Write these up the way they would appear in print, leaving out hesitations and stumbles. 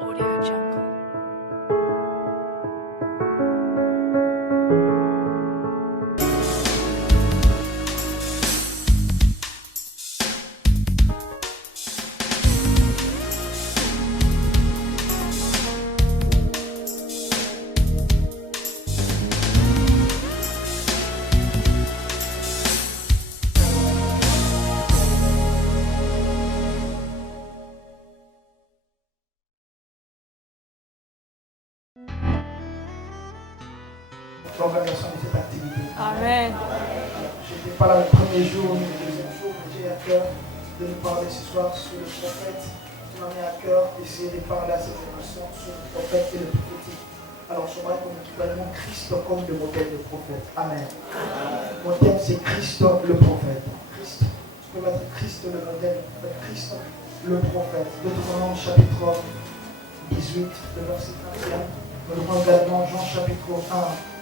Audio Jungle. L'organisation de cette activité. Amen. Je n'étais pas là le premier jour ni le deuxième jour, mais j'ai à cœur de nous parler ce soir sur le prophète. Qui m'a mis à cœur d'essayer de parler à cette génération sur le prophète et le prophétique. Alors j'aimerais qu'on équivalent Christ comme le modèle de prophète. Amen. Mon thème c'est Christ le prophète. Christ, tu peux mettre Christ le modèle, Christ le prophète. Deutéronome chapitre 18, le verset 31. Nous prenons également Jean chapitre 1.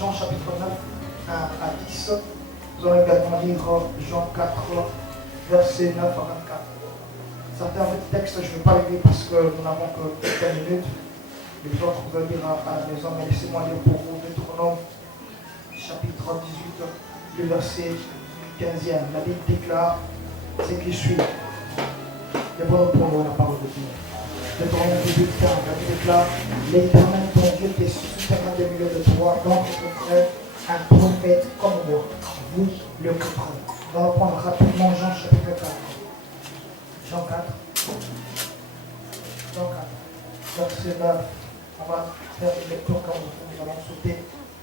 Jean chapitre 9, 1 à 10. Nous allons également lire Jean 4, versets 9 à 24. Certains textes, je ne vais pas les lire parce que nous n'avons que quelques minutes. Les autres, vous allez lire à la maison, mais laissez-moi lire pour vous Deutéronome chapitre 18, le verset 15e. La Bible déclare ce qui suit. D'abord, nous prenons la parole de Dieu. Deutéronome 18, 15, la Bible déclare: l'Éternel ton Dieu t'est suscitera des milieux de toi, donc ton frère, un prophète comme moi. Vous le comprendrez. On va prendre rapidement Jean chapitre 4. Jean 4. Jean 4. Verset 9. On va faire une lecture comme nous allons sauter.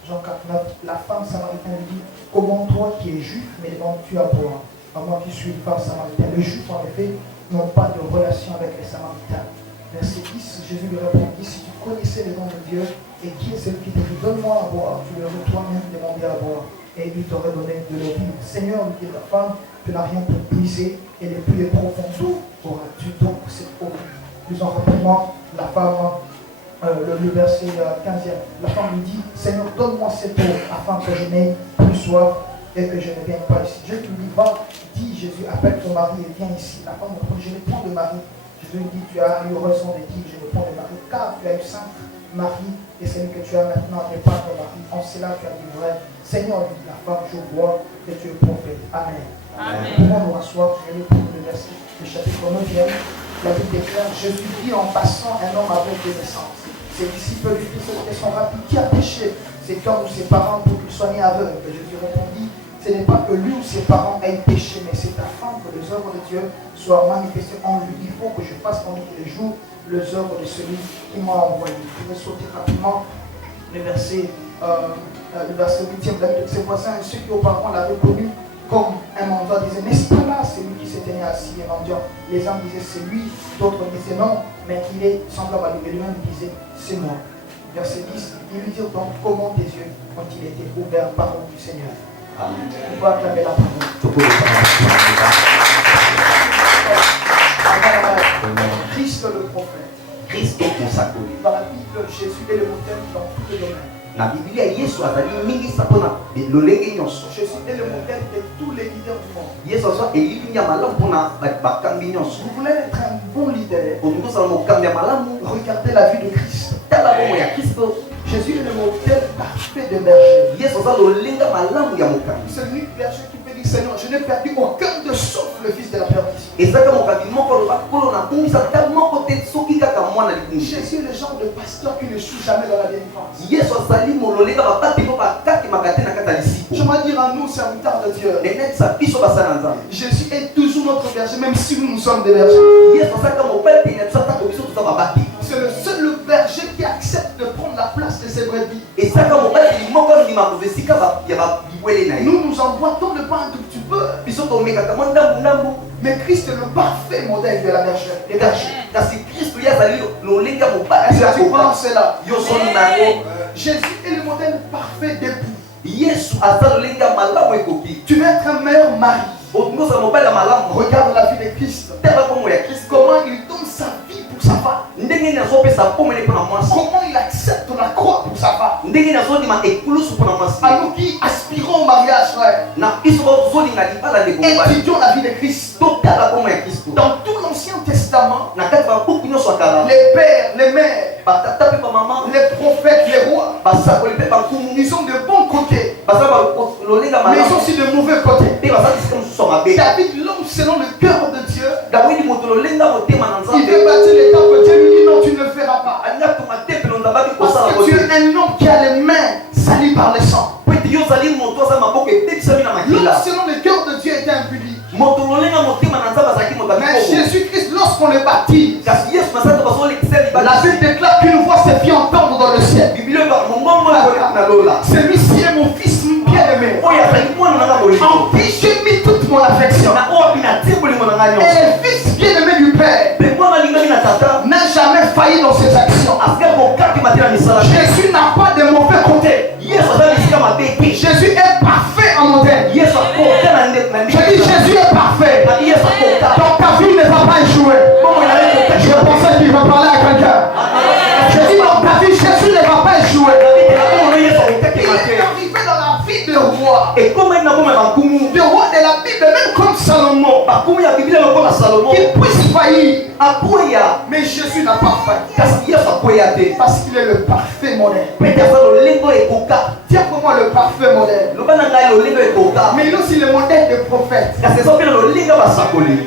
Jean 4, 9. La femme samaritaine lui dit: comment toi qui es juif, me demandes-tu à boire? À moi qui suis une femme samaritaine. Les juifs, en effet, n'ont pas de relation avec les samaritains. Verset 10, Jésus lui répondit: si tu connaissais les noms de Dieu et qui est celui qui te dit donne-moi à boire, tu lui aurais toi-même demandé à boire et il t'aurait donné de l'eau vive. Seigneur, lui dit la femme, tu n'as rien pour puiser et les puits profonds, d'où auras-tu donc cette eau vive? Plus en rapidement, la femme, le verset 15e, la femme lui dit: Seigneur, donne-moi cette eau afin que je n'ai plus soif et que je ne vienne pas ici. Jésus lui dit: va, dis Jésus, appelle ton mari et viens ici. La femme répond: je n'ai point de mari. Jésus lui dit: tu as eu raison de dire je ne prends de mari, car tu as eu 5 maris et celui que tu as maintenant n'est pas ton mari. En cela tu as dit vrai. Seigneur, lui dit la femme, je vois que tu es prophète. Amen. Amen. Pouvons nous rasseoir, je vais lire le verset du chapitre 9e. La Bible déclare: Jésus dit en passant un homme avec des naissances. Ses disciples lui disent cette question rapide: qui a péché, cet homme ou ses parents, pour qu'il soit né aveugle? Jésus répondit: ce n'est pas que lui ou ses parents aient péché, mais c'est afin que les œuvres de Dieu soient manifestées en lui. Il faut que je fasse pendant tous les jours les œuvres de celui qui m'a envoyé. Je vais sauter rapidement le verset 8e. De ses voisins, ceux qui auparavant l'avaient connu comme un mendiant disaient: n'est-ce pas là celui qui s'était tenu assis et mendiant? Les uns disaient: c'est lui, d'autres disaient: non, mais il est semblable à lui. Et lui-même disait: c'est moi. Verset 10, il lui dit donc: comment tes yeux ont-ils été ouverts par le du Seigneur? Amen. On va acclamer la parole. Christ le prophète. Christ consacré. Dans la Bible, Jésus est le modèle dans tous les domaines. Na Biblia Yesu azali mingi sapona lolenge nyonso. Jésus est le modèle de tous les leaders du monde. Yesu aza elili nya malamu pona bakambi nyonso. Vous voulez être un bon leader? Olingo sala mokambi ya malamu. Regardez la vie de Christ. Tala bomo ya Kristo. Jésus est le modèle parfait de berger. Yesu aza lolenga malamu ya mokambi. C'est lui berger qui peut dire: Seigneur, je n'ai perdu aucun de sauf le fils de la perdition. Ezaka mokambi moko loba kolo na kumisa ta moko te soki kaka mwana likungi. Jésus est le genre de pasteur qui ne choue jamais dans la délivrance. Yesu azali mololenga babati po bakati makate na kata lisiko. J'aimerais dire à nous, serviteurs de Dieu, Nenet sa biso basana nzambe. Jésus est toujours notre berger, même si nous sommes des bergers. Yesu azaka mobile pe na tsata ko biso tuza babati. C'est le seul berger qui accepte de prendre la place de ses brebis. Et ça comme mobile moko ni makovesika ba ya ba biwele na. Nous nous emboîtons le pas un tout petit peu. Biso to meka kama ndambu ndambu. Mais Christ est le parfait modèle de la bergère. Les bergers. Kasi Kristo yazali lolenga mobile. Est-ce que tu penses cela? Yo son nango. Jésus est le modèle parfait d'époux. Yesu aza lolenga malamu ekoki. Tu veux être un meilleur mari. Otungo sa mobile malamu. Regarde la vie de Christ. Tela komo ya Kristo. Comment il donne sa vie pour sa femme. Ndenge nazo pesa pomene pona mwasi. Comment il accepte la croix pour sa femme. Ndenge nazo ni ma ekulusu pona mwasi. À nous qui aspirons au mariage, frère. Na iso ba zo linga libala de Étudions la vie de Christ. Totala komo ya Kristo. Dans tout l'Ancien Testament, na kati ba buku nyonso ya kala les pères, les mères, batata mpe bamama les prophètes, les rois, basakoli mpe bankumu ils ont de bons côtés, baza lolenga mais ils ont malamu aussi de mauvais côtés. mpe baza bisika mosusu ya mabe. David, l'homme selon le cœur de Dieu, dawidi moto lolenga motema na il nzambe veut bâtir les temples. Dieu lui dit non, tu ne le feras pas. alinga tonga tempelo nzambe abi Parce kosala que tu boye es un homme qui a les mains salies par le sang. po ete yo ozali moto aza maboko ebebisami na L'homme makila selon le cœur de Dieu était impudique. moto lolenga motema na nzambe azalaki moto Mais akikoko Jésus-Christ, lorsqu'on le baptise, kasi yesu masata bazolekisa la libala Bible déclare qu'une voix s'est fait entendre dans le ciel. bibilio eba mongongo na lola Celui-ci est mon fils bien-aimé, oyo azali mwana nanga bolingo en qui j'ai mis toute mon affection. na oyo apina tie bolingo na ngai Et nyonso le fils bien-aimé du Père mpe mwana alingaki na tata n'a jamais failli dans ses actions. asika kokaki mate na misala Jésus n'a pas de mauvais côté. yesu aza bisika mabe te Jésus est parfait en modèle. yesu akoka na Je dis Jésus est parfait. nani yesu akoka Donc ta vie ne va pas échouer. bongo ezali kokaki Je pensais qu'il va parler à quelqu'un. Je dis dans ta vie, Jésus ne va pas échouer. Il est arrivé dans la vie de roi. ekomaki na boma ya bankumu Le roi de la Bible, même comme Salomon, bankumu ya biblia lokola salomo qu'il puisse faillir. akweya Mais Jésus n'a pas failli. kasi yesu akweya te Parce qu'il est le parfait modèle. pete aza lolengo ekoka Tiens pour moi le parfait modèle. loba na ngai lolengo ekoka Mais il est aussi le modèle des prophètes. kasi eza mpe na lolengo ya basakoli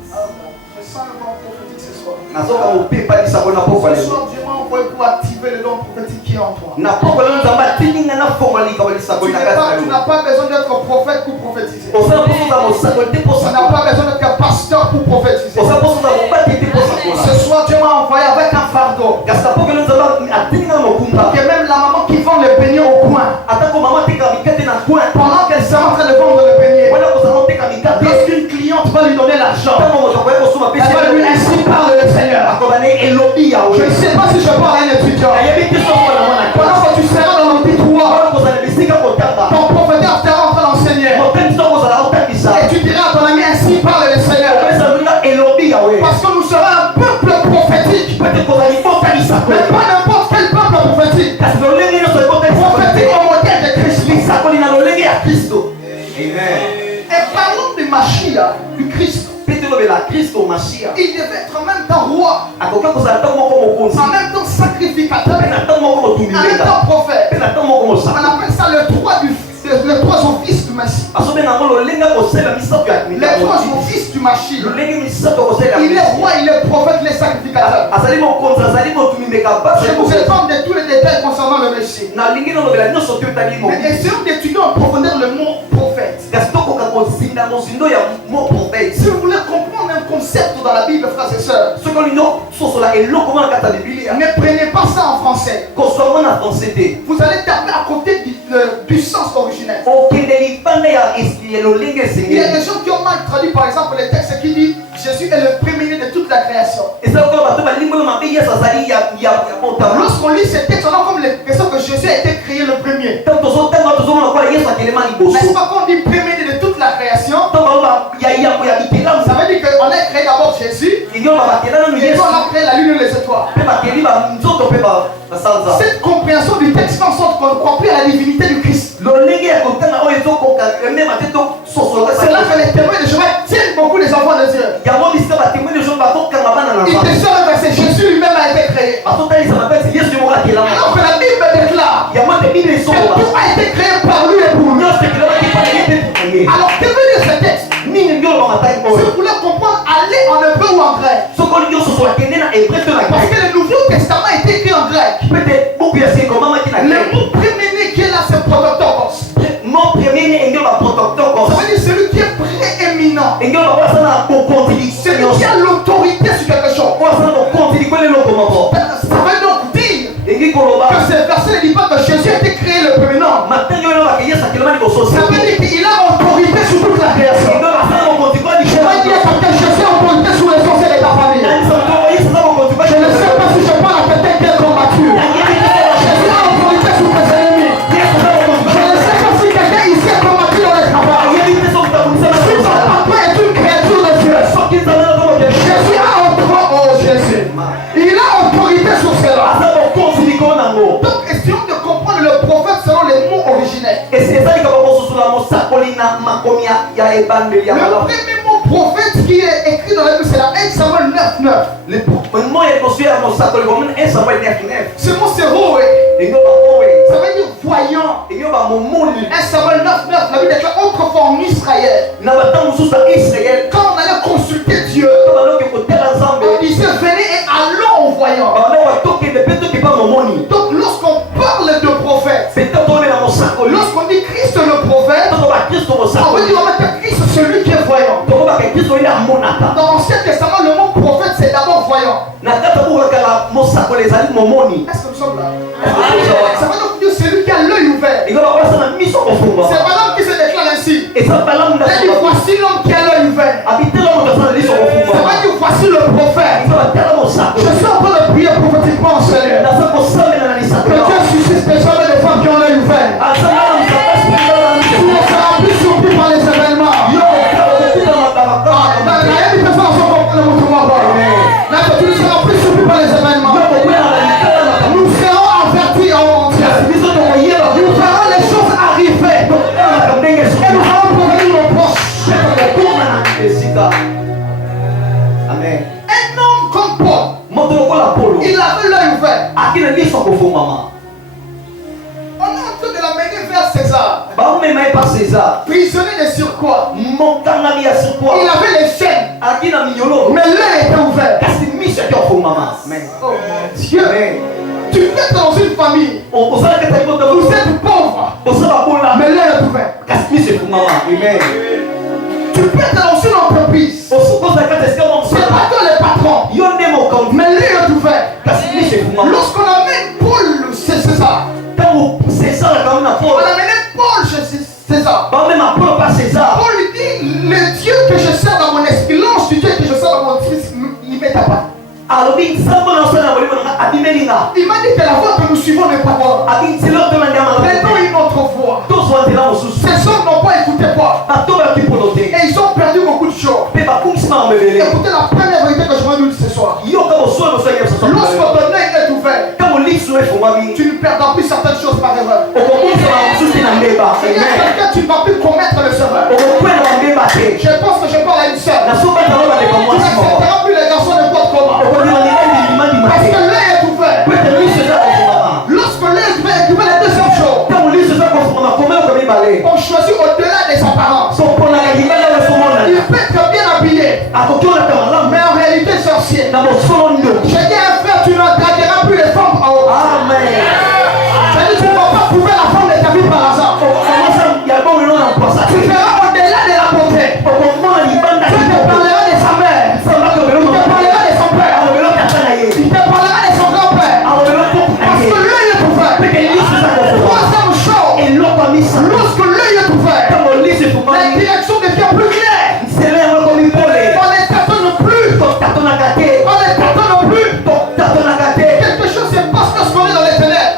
Je sens le don prophétique ce soir. nazoka mopepa lisakoli na pokwa Ce lelo soir, Dieu m'a envoyé pour activer le don prophétique qui est en toi. na pokwa lelo nzambe atininga na fongola likaba lisakoli na kati Tu na n'as pas besoin d'être prophète pour prophétiser. osala mposo za mosakoli te Tu n'as posakola pas besoin d'être pasteur pour prophétiser. osala mposo za mobati te posakola Ce soir, Dieu m'a envoyé avec un fardeau. kasi na pokwa lelo nzambe atininga na mokumba Que même la maman qui vend le beignet au coin, atako mama tekaka mikate na coin pendant qu'elle est en train de vendre le beignet, wana kozala oteka mikate lorsqu'une cliente va lui donner l'argent, ntango moto akoya kosoma elle va lui ainsi parle le Seigneur. akoba ne elobi yawe Je ne sais pas si je parle à un étudiant. nayebi te soko na mwana Pendant que tu seras dans l'auditoire, wana kozala bisika kotanga ton prophète sera en train d'enseigner. moteni soko kozala otangisa Et tu diras à ton ami, ainsi parle le Seigneur. opesa moninga elobi yawe Parce que nous serons un peuple prophétique. pete kozali botanisako Mais pas n'importe quel peuple prophétique. kasi lolenge nyonso Prophétique au modèle de Christ. lisakoli na lolenge ya kristo amen Et parlons de Mashiach, du Christ. mpe tolobela kristo mashia Il devait être en même temps roi, akoki kozala ntango moko mokonzi en même temps sacrificateur, mpe na ntango moko en même motumilenga temps prophète. mpe na ntango moko On mosaka appelle ça les trois offices du Messie. asobe nango lolenga kosala misato ya Les trois offices du Mashiach. lolenge misato kosala Il est roi, il est prophète, il est sacrificateur. azali mokonzi azali motumimeka Je vous épargne de tous les détails concernant le Messie. nalingi nolobela nyonso te otali mo Mais essayons d'étudier en profondeur le mot prophète. kasi tokoka kozinda mozindo ya mo prophète Si vous voulez comprendre un concept dans la Bible, frères et sœurs, soki olingi ososola eloko mona kati ya bibilia ne prenez pas ça en français. kozwa ngo na français te Vous allez taper à côté du sens originel. okende libanda ya lolenge Il y a esengeli des gens qui ont mal traduit par exemple les textes qui disent Jésus est le premier de toute la création. eza lokola bato balingolo mabe yesu azali ya motama Lorsqu'on lit ces textes, on a comme l'impression que Jésus a été créé le premier. ntango tozotanga tozomona lokola yesu akelema liboso N'est-ce pas qu'on dit premier de toute la création? ntango baloba ya yambo ya bikelamu Ça veut dire qu'on a créé d'abord Jésus, ingelo babakela nanu et puis yesu on a créé la lune et les étoiles. mpe bakeli banzoto mpe basanza Cette compréhension du texte fait en sorte qu'on ne croit plus à la divinité du Christ. lolenge ya kotanga oyo ezokoka mema te tososoloka C'est là que les témoins de Jéhovah tiennent beaucoup les enfants de Dieu. yango bisika batémoin de jour bakokanga bana na Il nzambe te sort un verset, Jésus lui-même a été créé. bazotalisa mapesi yesu moko akelama Alors que la Bible déclare yango te bible que esokoba tout a été créé par lui et pour lui. nyonso ekelomaki panenge te tukange Alors que veut dire ce texte? nini ngi oloba mataki Si oyo vous voulez comprendre, allez en hébreu ou en grec. soki olingi ososola kende na hébreu to na Parce grec que le Nouveau Testament a été écrit en grec. pete buku ya sekomamaki na Le grec mot premier qui est là, c'est prototokos. mon premier ne engelo baprotoctokos Ça veut dire celui qui est prééminent. engelo bakoyo asala na bokonzi Celui nyonso qui a l'autorité sur quelque chose. oyo asala bokonzi likolo eloko moko Ça veut donc dire engi koloba que ce verset ne dit pas que Jésus a été créé le premier. Non. matangi oyo elobaka yesu akelema liboso Ça veut dire qu'il a autorité sur toute la création. engelo asala bokonzi kwa Je vais dire que Jésus a autorité sur l'essentiel de ta famille. yesu aza bokonzi kwa Je ne sais pas si je parle à quelqu'un qui est combattu. Jésus a autorité sur tes ennemis. yesu aza bokonzi Je ne sais pas si quelqu'un ici est combattu dans le travail. ayebi te soki tabundisa na Si ton papa est une créature de Dieu, soki nzambe nazomokela Jésus a autorité. Oh Jésus. Il a autorité sur cela. aza bokonzi likolo nango Donc essayons de comprendre le prophète selon les mots originels. esi ezalikaka kosusulala mosakoli na makomi ya ebandeli ya Le malamu premier mot prophète écrit dans la Bible, c'est la 1 Samuel 9:9. Ce mot c'est roé. Ça veut dire voyant. 1 Samuel 9:9, la Bible déclare autrefois en Israël. Quand on allait consulter Dieu, il disait venez et allons en voyant. Donc lorsqu'on parle de prophète, lorsqu'on dit Christ le prophète, on veut dire que Christ celui qui est voyant. Dans l'Ancien Testament, le mot prophète c'est d'abord voyant. Est-ce que nous sommes là? Ça veut donc dire celui qui a l'œil ouvert. C'est Balaam qui se déclare ainsi. Il dit voici l'homme qui a l'œil ouvert. Ça veut dire voici le prophète. Je suis en train de prier prophétiquement au Seigneur. Que Dieu suscite des hommes et des femmes qui ont l'œil ouvert. Tu ne seras plus surpris par les événements. Tu ne seras plus surpris par les événements. Nous serons avertis en entier. Nous verrons les choses arriver. Et nous allons prévenir nos proches. Amen. Un homme comme Paul, il avait l'œil ouvert. On est en train de l'amener vers César. Prisonnier de sur quoi? Il avait les chaînes. Mais l'œil était ouvert. Oh Dieu. Tu es dans une famille. Vous êtes pauvre. Mais l'œil est ouvert. Tu peux être dans une entreprise. C'est pas toi le patron. Mais l'œil est ouvert. Lorsqu'on amène Paul chez César, on a amené Paul chez César. Paul lui dit, le Dieu que je sers dans mon esprit, l'ange du Dieu que je sers dans mon esprit, il m'est apparu. Il m'a dit que la voie que nous suivons n'est pas bonne. Maintenant une autre voie. Ces hommes n'ont pas écouté Paul. Et ils ont perdu beaucoup de choses. Écoutez la première vérité que je veux nous dire ce soir. Lorsque ton œil est ouvert, tu ne perdras plus certaines choses par erreur. Il y a quelqu'un tu ne vas plus commettre le erreur. Je pense que je parle à une sœur. Tu n'accepteras plus les garçons n'importe comment. Parce que l'œil est ouvert. Lorsque l'œil est ouvert, tu vois la deuxième chose. On choisit au-delà des apparences. Il peut être bien habillé, mais en réalité sorcier. J'ai dit à un frère, tu ne dragueras plus les femmes en haut. Amen. C'est-à-dire tu ne vas pas trouver la femme de ta vie par hasard. Tu verras au-delà de la beauté. Tu te parleras de sa mère. Tu te parleras de son père. Tu te parleras de son grand-père. Parce que l'œil est ouvert. Troisième chose, lorsque l'œil est ouvert, la direction devient plus claire. On ne tâtonne plus. Quelque chose se passe lorsqu'on est dans les ténèbres.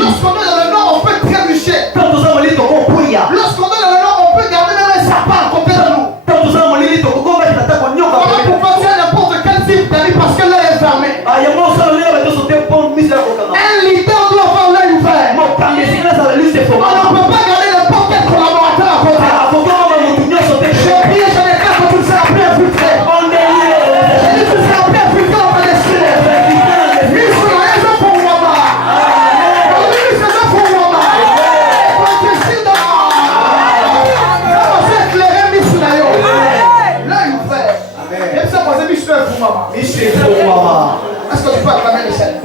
Lorsqu'on est dans le nord, on peut trébucher. Lorsqu'on est dans le nord, on peut garder même un sapin à côté de nous. On va pouvoir faire n'importe quel type d'amis parce que l'œil est fermé. Un leader doit avoir l'œil ouvert. On ne peut pas garder n'importe quel collaborateur à côté. Je prie et je déclare que tu ne seras plus infiltré. Je dis que tu ne seras plus infiltré dans ta destinée. Est-ce que tu peux acclamer le Seigneur?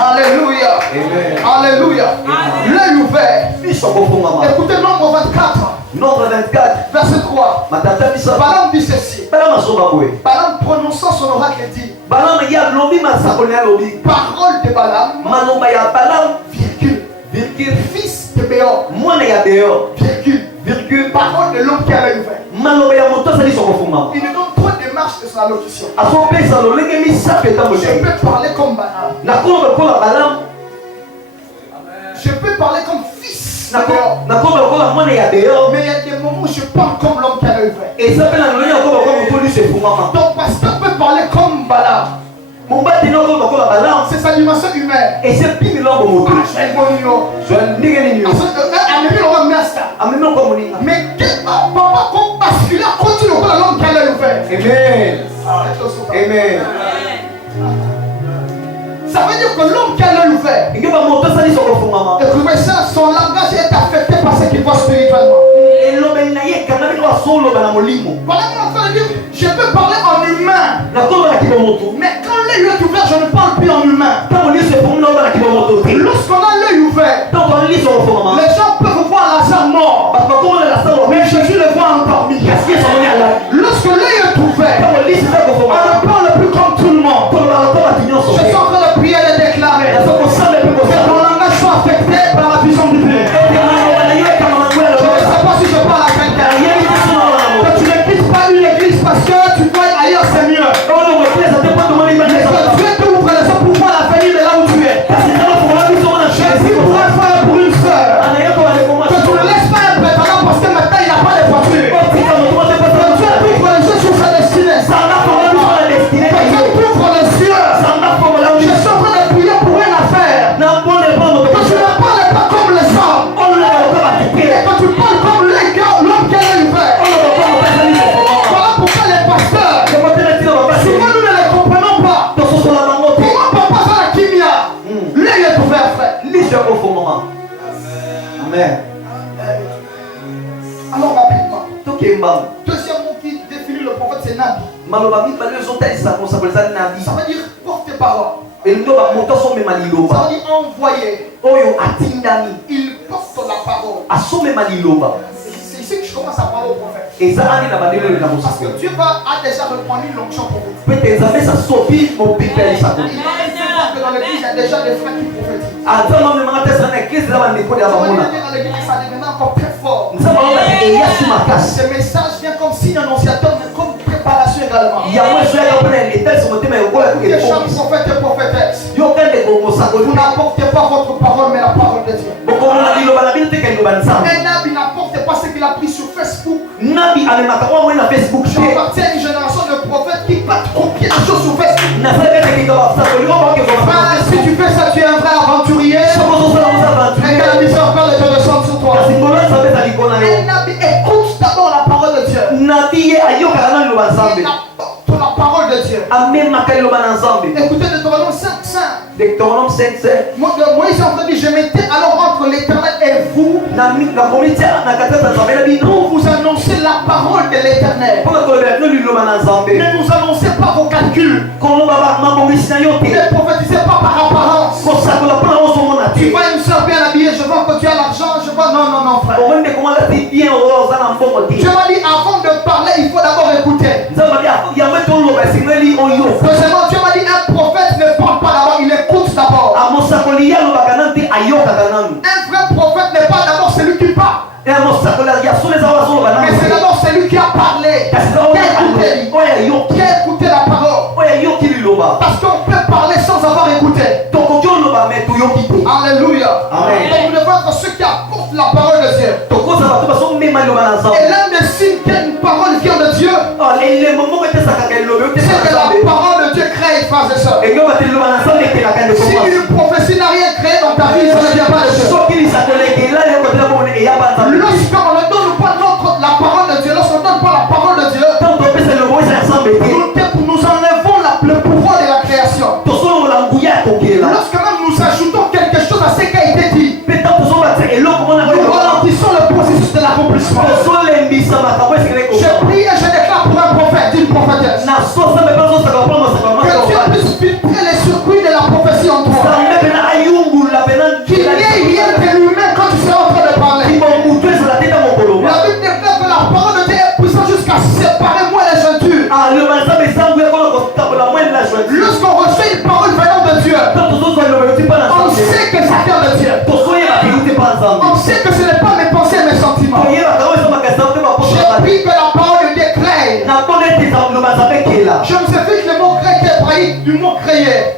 Alléluia. Alléluia. L'œil ouvert. Écoutez Nombre 24. Verset 3. Balaam dit ceci. Balaam prononçant son oracle dit. Parole de Balaam. Virgule. Fils de Béor. Virgule. Parole de l'homme qui a l'œil ouvert. Il nous donne trois démarches de son allocution. Je peux parler comme Balaam. Je peux parler comme fils de Béor. Mais il y a des moments où je parle comme l'homme qui a l'œil ouvert. Ton pasteur peut parler comme Balaam. C'est sa dimension humaine. Et c'est plus de l'homme. Mais papa, comme basculer, continue à l'homme qui a l'œil ouvert. Amen. Amen. Ça veut dire que l'homme qui a l'œil ouvert, écoutez ça, son langage est affecté par ce qu'il voit spirituellement. Voilà mon dire, je peux parler en humain. Mais quand l'œil est ouvert, je ne parle plus en humain. Lorsqu'on a l'œil ouvert, les gens peuvent voir Lazare mort. Mais Jésus le voit endormi. Lorsque l'œil est ouvert, on ne parle plus comme tout le monde. Je suis en train de prier et de déclarer que ton langage soit affecté par la vision du Dieu. Je ne sais pas si je parle à quelqu'un. Que tu ne quittes pas une église parce que tu vois ailleurs c'est mieux. Mais que Dieu t'ouvre les yeux pour voir l'avenir de là où tu es. Jésus pour un frère pour une soeur. Que tu ne laisses pas un prétendant parce que maintenant il n'a pas de voiture. Que Dieu t'ouvre les yeux sur sa destinée. Que Dieu t'ouvre les yeux. Je suis en train de prier pour une affaire. Que tu ne parles pas comme les hommes. Et que tu parles comme l'homme qui est ouvert. Voilà pourquoi les pasteurs, souvent nous ne les comprenons pas. Comment papa va la kimia? L'œil est ouvert, frère. Amen. Alors rapidement. Deuxième mot qui définit le prophète, c'est Nabi. Ça veut dire porte-parole. Ça veut dire envoyer. Il porte la parole. C'est ici que je commence à parler au prophète. Parce que Dieu a déjà répandu l'onction prophétique. Il arrive souvent que dans l'église, il y a déjà des frères qui prophétisent. Ça devient encore très fort. Ce message vient comme signe annonciateur, mais comme préparation également. Les gens prophètes et prophétesses, vous n'apportez pas votre parole, mais la parole de Dieu. Un Nabi n'apporte pas ce qu'il a pris sur Facebook. Je appartiens à une génération de prophètes qui battent copier les choses sur Facebook. Si tu fais ça, tu es un vrai aventurier. Et que la miséricorde de Dieu descende sur toi. Un Nabi écoute d'abord la parole de Dieu. Il apporte la parole de Dieu. Écoutez Deutéronome 5:5. Moïse est en train de dire, je mettais alors entre l'Éternel et vous pour vous annoncer la parole de l'Éternel. Ne nous annoncez pas vos calculs. Ne prophétisez pas par apparence. Tu vois une soeur bien habillée, je vois que tu as l'argent, je vois non frère. Dieu m'a dit avant de parler, il faut d'abord écouter. Deuxièmement, Dieu m'a dit un prophète ne parle pas d'abord, il écoute d'abord. Un vrai prophète n'est pas d'abord celui qui parle, mais c'est d'abord celui qui a parlé, qui a écouté la parole. Parce qu'on peut parler sans avoir écouté. Alléluia. Amen. Donc nous devons être ceux qui apportent la parole de Dieu. Et l'un des signes qu'une parole vient de Dieu, c'est que la parole de Dieu crée, frères et sœurs. Si une prophétie n'a rien créé dans ta vie, ça ne vient pas de Dieu. Lorsqu'on ne donne pas la parole de Dieu, lorsqu'on ne donne pas la parole de Dieu, nous enlevons le pouvoir de la création. Lorsque même nous ajoutons quelque chose à ce qui a été dit, nous ralentissons le processus de l'accomplissement. Je prie et je déclare pour un prophète, une prophétesse, que Dieu puisse filtrer les circuits de la prophétie en toi. Qu'il n'y ait rien de l'humain quand tu seras en train de parler. La Bible déclare que la parole de Dieu est puissante jusqu'à séparer moi et les jointures. Lorsqu'on reçoit une parole venant de Dieu, on sait que ça vient de Dieu. On sait que ce n'est pas mes pensées et mes sentiments. J'ai pris que la parole de Dieu crée. Je vous explique le mot grec hébraïque du mot créer.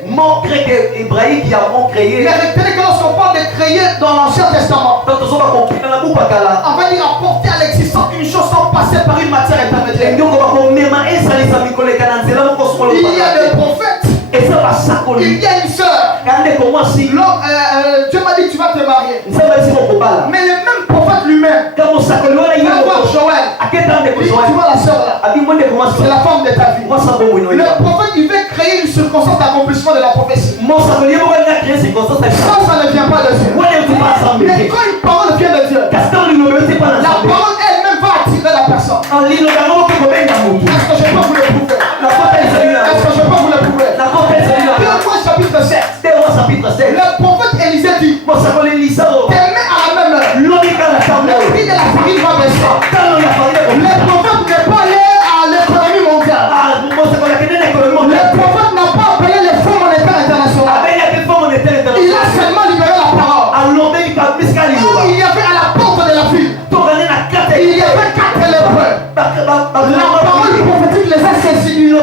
Mais retenez que lorsqu'on parle de créer dans l'Ancien Testament, on va dire apporter à l'existence une chose sans passer par une matière intermédiaire. Il y a des prophètes Et ça va s'accoler. Il y a une sœur. Regardez comment si. Dieu m'a dit tu vas te marier. Ça va être mon combat. Mais le même prophète lui-même. Quand on s'accole, il y a Joël. à quel temps de Tu vois la sœur là. C'est la femme de ta vie. Le prophète il veut créer une circonstance d'accomplissement de la prophétie. Ça ne vient pas de Dieu. Mais quand une parole vient de Dieu, la parole elle-même va attirer la personne. Est-ce que je peux vous le prouver? Est-ce que je peux vous le prouver? Pierre chapitre 7. Le prophète Élisée dit tes mains à la même heure. Le prix de la farine va baisser. Le prophète n'est pas allé à l'économie mondiale. Le prophète n'a pas appelé les fonds monétaires internationaux. Il a seulement libéré la parole. Il y avait à la porte de la ville, il y avait 4 lépreux. La parole prophétique les a saisis.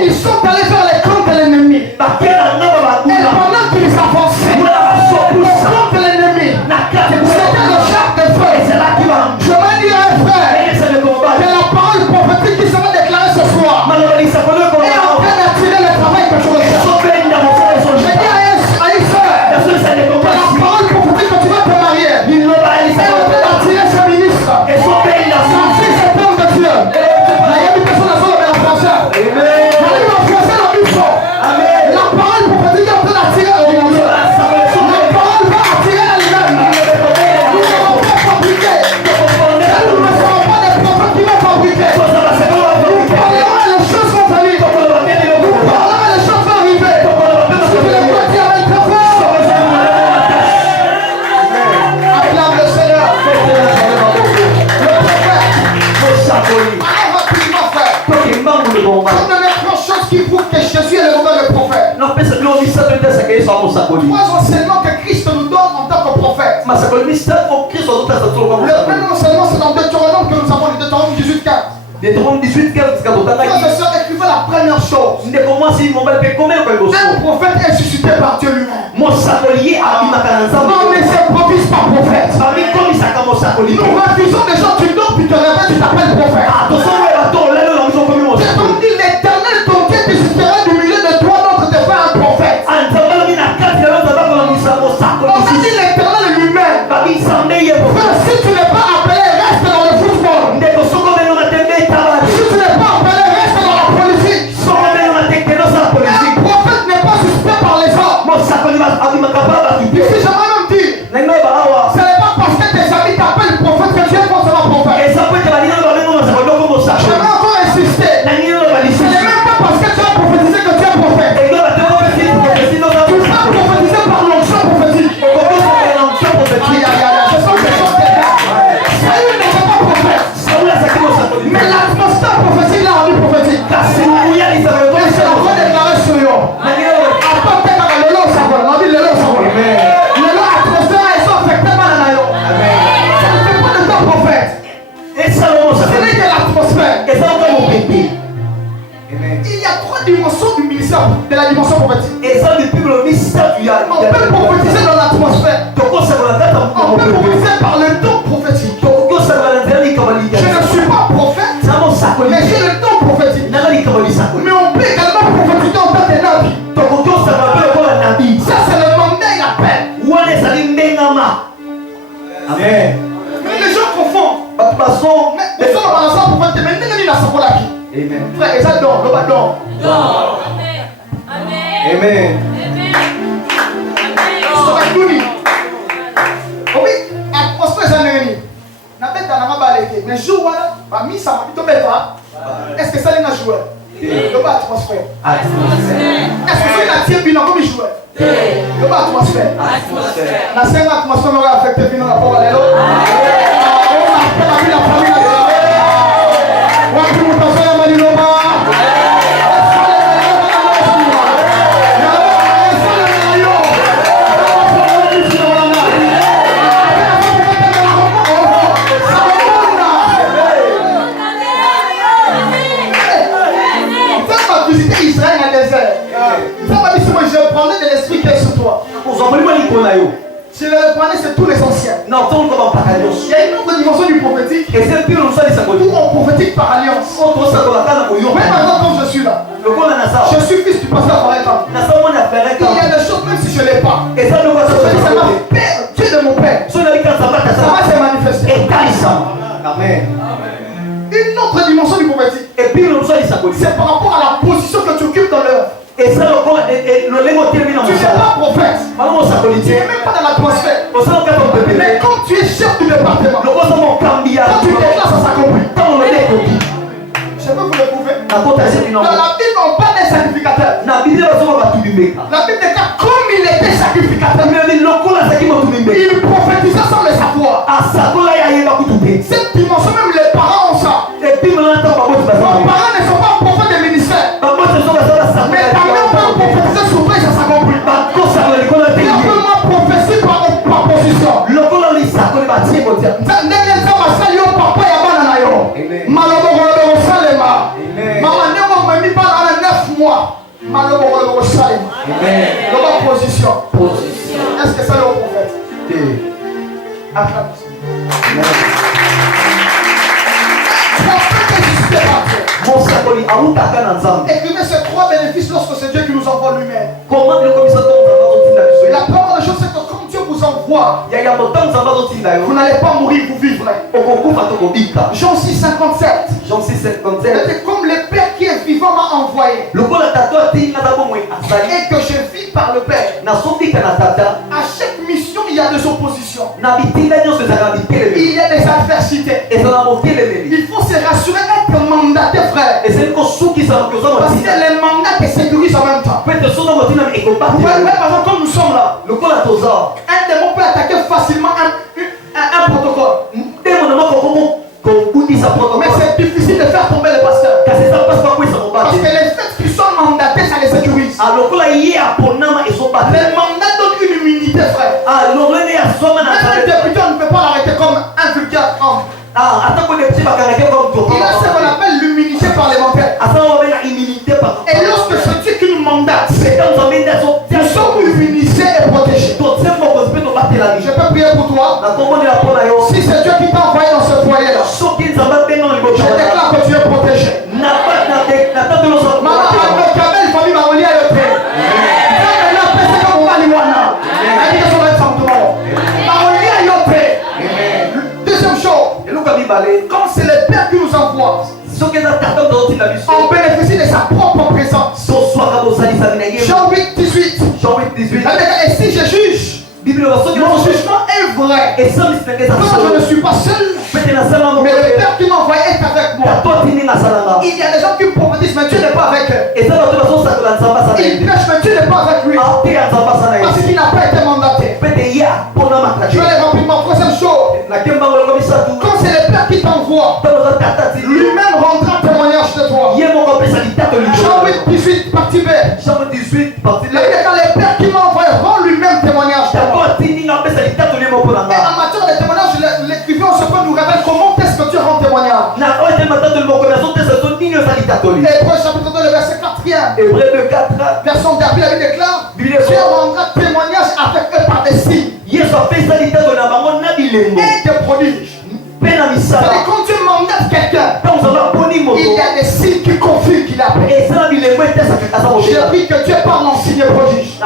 Ils sont allés vers les camps de l'ennemi. Et pendant qu'ils avançaient au camp de l'ennemi, c'était le char de feu. Je vais dire à un frère que la parole prophétique qui sera déclarée ce soir est en train d'attirer le travail que je recherche. Je dis à une sœur que la parole prophétique que tu vas te marier est en train d'attirer ce ministre. Si c'est homme de Dieu, il y a une personne à solo mais en français. Il y a une en français dans le fond. La parole prophétique est en train d'attirer le ministre. La parole va attirer elle-même. Nous ne sommes pas fabriqués. Nous ne sommes pas des prophètes qui vont fabriquer. Nous parlerons et les choses vont venir. Nous parlerons et les choses vont arriver. Si tu les vois dire avec ta voix, acclame le Seigneur. Le prophète. Alors rapidement frère. Comme de l'étrange chose qui prouve que Jésus est le mauvais prophète. 3 enseignements que Christ nous donne en tant que prophète. Le premier enseignement c'est dans Deutéronome que nous avons, le Deutéronome 18:4. Frères et sœurs, écrivez la première chose. Un prophète est suscité par Dieu lui-même. Non, mais c'est prophète par prophète. Nous refusons des gens, tu dors puis tu te réveilles, tu t'appelles prophète. C'est comme dit l'Éternel, ton Dieu te suscitera du milieu de toi, donc te faire un prophète. On a dit l'Éternel lui-même. Frère, si tu n'es pas appelé, reste dans le football. Si tu n'es pas appelé, reste dans la politique. Un prophète n'est pas suspect par les hommes. Ici, j'aimerais même dire, ce n'est pas parce que tes amis t'appellent prophète que tu es forcément prophète. J'aimerais encore insister. Ce n'est même pas parce que tu as prophétisé que tu es prophète. Tu vas prophétiser par l'onction prophétique. Aïe, aïe, aïe, je sens que les choses t'énervent. Saül n'était pas prophète. Mais l'atmosphère prophétique l'a rendu prophétique. Et c'est la voix déclarée sur eux. Attends, t'es dans le long, ça va. On a dit le long, ça va. Le long, l'atmosphère, ils sont affectés par la naïo. Ça ne fait pas de toi prophète. Ce n'est que l'atmosphère. Il y a 3 dimensions du ministère, de la dimension prophétique. On peut prophétiser dans l'atmosphère. On peut prophétiser par le don prophétique. Je ne suis pas prophète, mais j'ai le don prophétique. Mais on peut également prophétiser en tant que nabi. Ça c'est le mandat et l'appel. Amen. Mais les gens confondent. Mais on va lancer un prophète, mais n'est-ce pas la qui? Frère, et ça don, le bas don. Amen. Oui, atmosphère c'est un ennemi. Mais jour, est-ce que ça n'est pas joué? Le bas atmosphère. Est-ce que c'est la tienne bilan comme il jouait? Le bas atmosphère. La scène atmosphère m'aurait affecté bilan la parole. On a fait la vie la famille. Je prendrais de l'esprit qui est sur toi. Si le reprenais, c'est tout l'essentiel. Il y a une autre dimension du prophétique où on prophétique par alliance. Même maintenant, quand je suis là, Je suis fils du pasteur Varenkamp. Il y a des choses même si je ne l'ai pas. Et ça m'a père, Dieu de mon père. Ça va se manifester. Amen. Une autre dimension du prophétique. C'est par rapport à la position que tu occupes dans l'œuvre. Tu n'es pas prophète. Tu n'es même pas dans l'atmosphère. Mais quand tu es chef du département, quand tu déclares, ça s'accomplit. Je peux vous le prouver. Dans la Bible, on parle des sacrificateurs. La Bible déclare comme il était sacrificateur. Il prophétisait sans le savoir. Cette dimension, même les parents ont ça. Vos parents ne sont pas prophètes de ministère. Mais ta mère peut prophétiser sur toi et ça s'accomplit. Il y a vraiment prophétie par position. Position. Est-ce que ça le prophète? Acclamation. Écrivez ces 3 bénéfices lorsque c'est Dieu qui nous envoie lui-même. La première chose, c'est que comme Dieu vous envoie, vous n'allez pas mourir, vous vivrez. Jean 6,57. C'est comme le Père qui est vivant m'a envoyé. Et que je vis par le Père. À chaque mission, il y a des oppositions. Il y a des adversités. Il faut se rassurer être mandaté, frère. Parce que les mandats te sécurisent en même temps. Par exemple, comme nous sommes là, un démon peut attaquer facilement un protocole. Mais c'est difficile de faire tomber le pasteur. Parce que les faits qui sont mandatés, ça les sécurise. Les mandats donnent une immunité, frère. Même le député, on ne peut pas l'arrêter comme un vulgaire homme. Il a ce qu'on appelle l'immunité parlementaire. Et lorsque c'est Dieu qui nous mandate, nous sommes immunisés et protégés. Je peux prier pour toi. Si c'est Dieu qui t'a envoyé dans ce foyer-là, je déclare que tu es protégé. Deuxième chose, quand c'est le Père qui nous envoie, on bénéficie de sa propre présence. Jean 8,18. Et si je juge, mon jugement est vrai. Quand je ne suis pas seul, mais le Père qui m'a envoyé est avec moi. Il y a des gens qui prophétisent, mais Dieu n'est pas avec eux. Il prêche, mais Dieu n'est pas avec lui. Parce qu'il n'a pas été mandaté. Je vais aller rapidement. Troisième chose, quand c'est le Père qui t'envoie, lui-même rendra témoignage de toi. Jean 8,18, partie B. Quand le Père qui m'a envoyé rend lui-même témoignage de moi. Et en matière de témoignage, l'écrivain se peut nous révéler comment est-ce que Dieu rend témoignage. Hébreux chapitre 2, le verset 4e. Version d'Arby, la Bible déclare, Dieu rendra témoignage avec eux par des signes et des prodiges. C'est-à-dire quand Dieu mandate quelqu'un, il y a des signes qui confirment qu'il a fait. J'ai pris que Dieu parle en signe et prodige.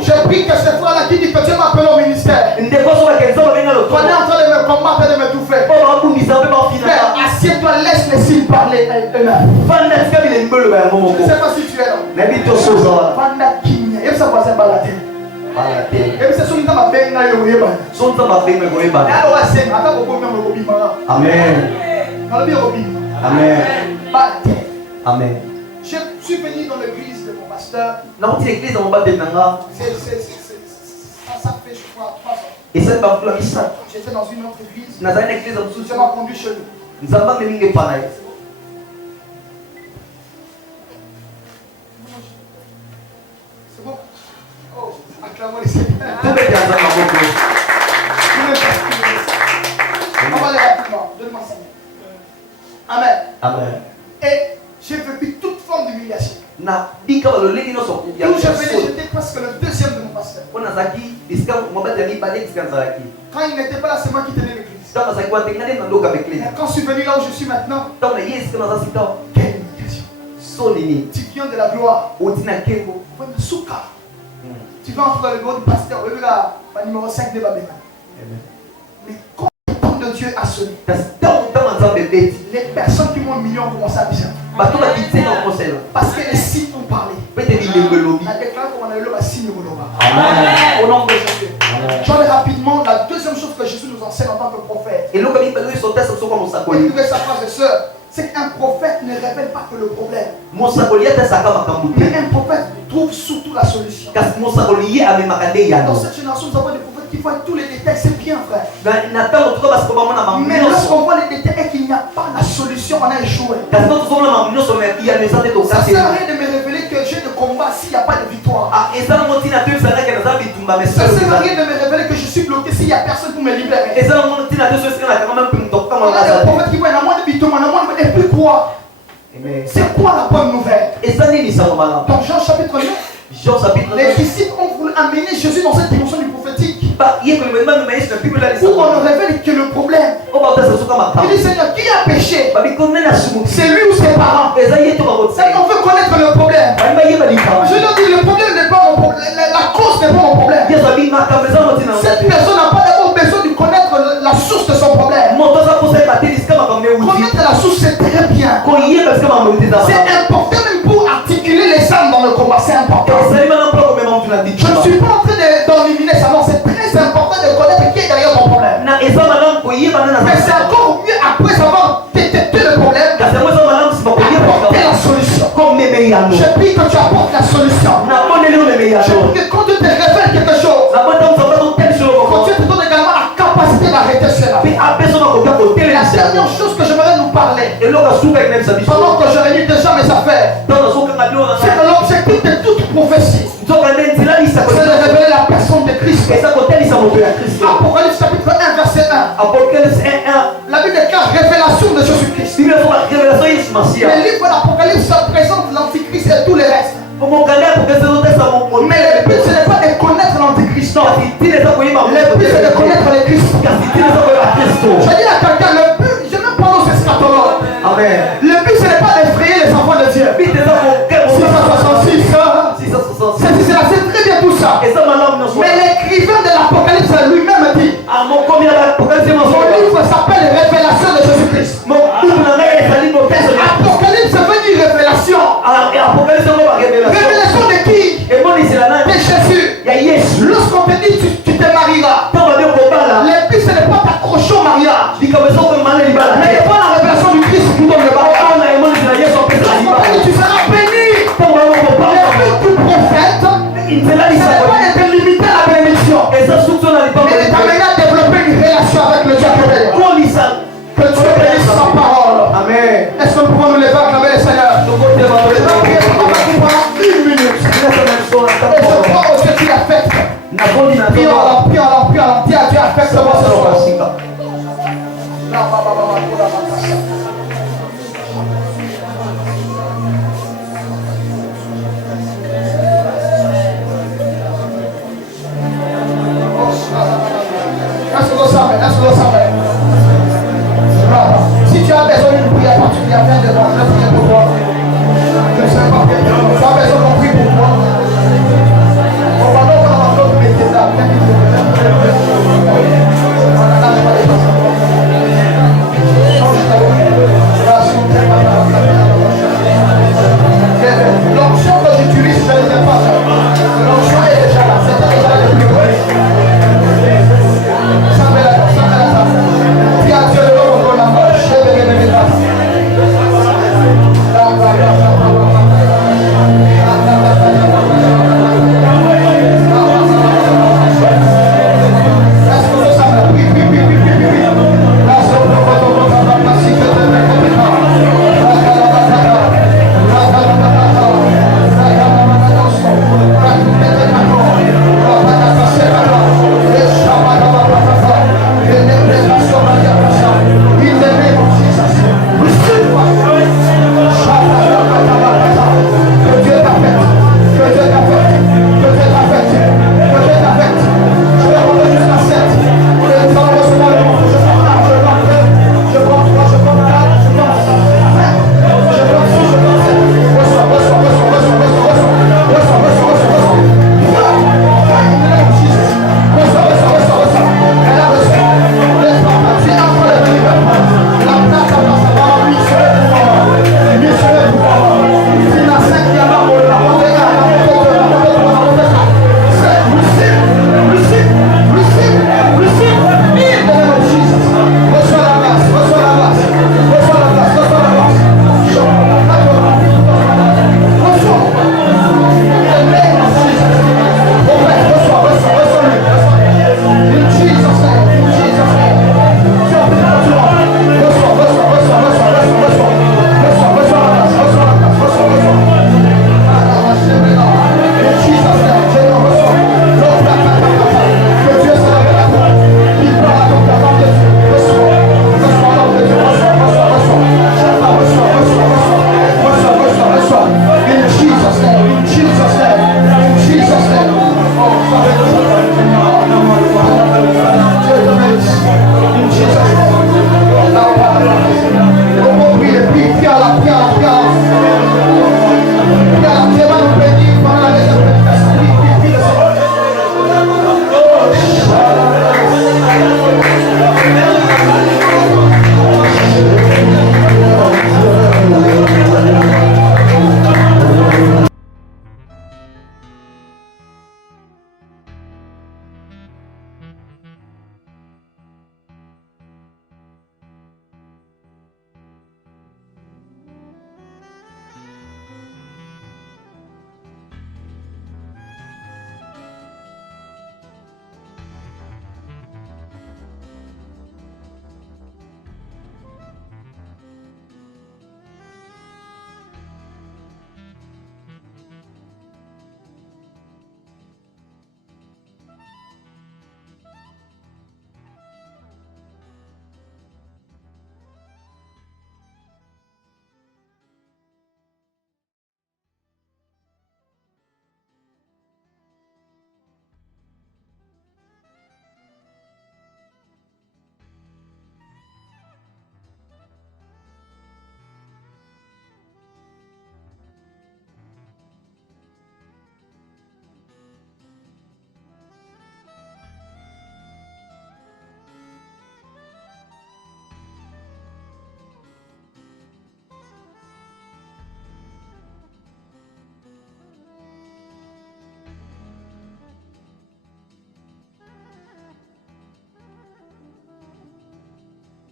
J'ai pris que c'est toi là qui dit que Dieu m'a appelé au ministère. On est en train de me combattre et de m'étouffer. Frère, assieds-toi, laisse les signes parler eux-mêmes. Je ne sais pas si tu es là. Vanda Kinya, et ça va se balader. Et puis c'est celui qui m'a fait un Amen. Amen. Amen. Je suis venu dans l'église de mon pasteur. Ça fait, je crois, 3 ans. J'étais dans une autre église. Ça m'a conduit chez lui. C'est bon? Oh, acclamons les Seigneurs. On va aller rapidement. Donne-moi ça. Amen. Amen. Et j'ai vécu toute forme d'humiliation. D'où je venais, j'étais presque le deuxième de mon pasteur. Quand il n'était pas là, c'est moi qui tenais l'église. Et quand je suis venu là où je suis maintenant, quelle humiliation. Tu viens de la gloire. Otina Kengo. Tu vas entrer dans le bureau du pasteur. Le numéro 5 de Babéna. Mais quand le temps de Dieu a sonné, les personnes qui m'ont million ont commencé à dire. Parce que les signes ont parlé. La déclaration qu'on a eu le signe au nom de Jésus. J'en ai rapidement la deuxième chose que Jésus nous enseigne en tant que prophète. Et écoutez sa frère et soeur. C'est qu'un prophète ne révèle pas que le problème. Mais un prophète trouve surtout la solution. Dans cette génération, nous avons des prophètes qui voient tous les détails. C'est bien, frère. Mais lorsqu'on voit les détails et qu'il n'y a pas la solution, on a échoué. Ça ne sert à rien de me révéler que j'ai de combat s'il n'y a pas de victoire. Ça ne sert à rien de me révéler que je suis bloqué s'il n'y a personne pour me libérer. On a des prophètes qui voient un moins de victoire, un moins de... Et puis quoi? C'est quoi la bonne nouvelle? Dans Jean chapitre 9, les disciples ont voulu amener Jésus dans cette dimension du prophétique. Où on ne révèle que le problème. Il dit Seigneur, qui a péché? C'est lui ou ses parents? On veut connaître le problème. Je leur dis le problème n'est pas mon problème. La cause n'est pas mon problème. Cette personne n'a pas d'abord besoin de connaître la source de son problème. Connaître la source, c'est très bien. C'est important même pour articuler les âmes dans le combat. C'est important. Je ne suis pas en train d'éliminer ça. Non, c'est très important de connaître qui est derrière mon problème. Mais c'est encore mieux après avoir détecté le problème d'apporter la solution. Je prie que tu apportes la solution. Je prie que quand tu te révèles quelque chose, quand tu te donnes également la capacité d'arrêter cela. La dernière chose que j'aimerais nous parler, pendant que je réunis déjà mes affaires, c'est que l'objectif de toute prophétie, c'est de révéler la personne de Christ. Apocalypse chapitre 1 verset 1. La Bible déclare révélation de Jésus-Christ. Le livre d'Apocalypse présente l'Antichrist et tout le reste. Mais le but ce n'est pas de connaître l'Antichrist. Le but c'est de connaître le Christ. Je dis à quelqu'un, le but, je ne parle aux eschatologues. Le but ce n'est pas d'effrayer les enfants de Dieu. 666. C'est très bien tout ça. Mais l'écrivain de l'Apocalypse lui-même dit, mon livre s'appelle Révélation de Jésus-Christ. Apocalypse veut dire révélation. Révélation de qui? De Jésus. Lorsqu'on te dit tu te marieras, le but ce n'est pas t'accrocher au mariage, mais de voir la révélation du Christ qui donne le mariage. Tu seras béni. Le but du prophète, ce n'est pas d'être limité à la bénédiction, mais de t'amener à développer une relation avec le Dieu créateur. Que Dieu bénisse sa parole. Amen. Est-ce que nous pouvons nous lever à acclamer le Seigneur? Je vais prier pendant 1 minute. Et je crois au Dieu qui affecte. Prions, Dieu affecte-moi ce soir.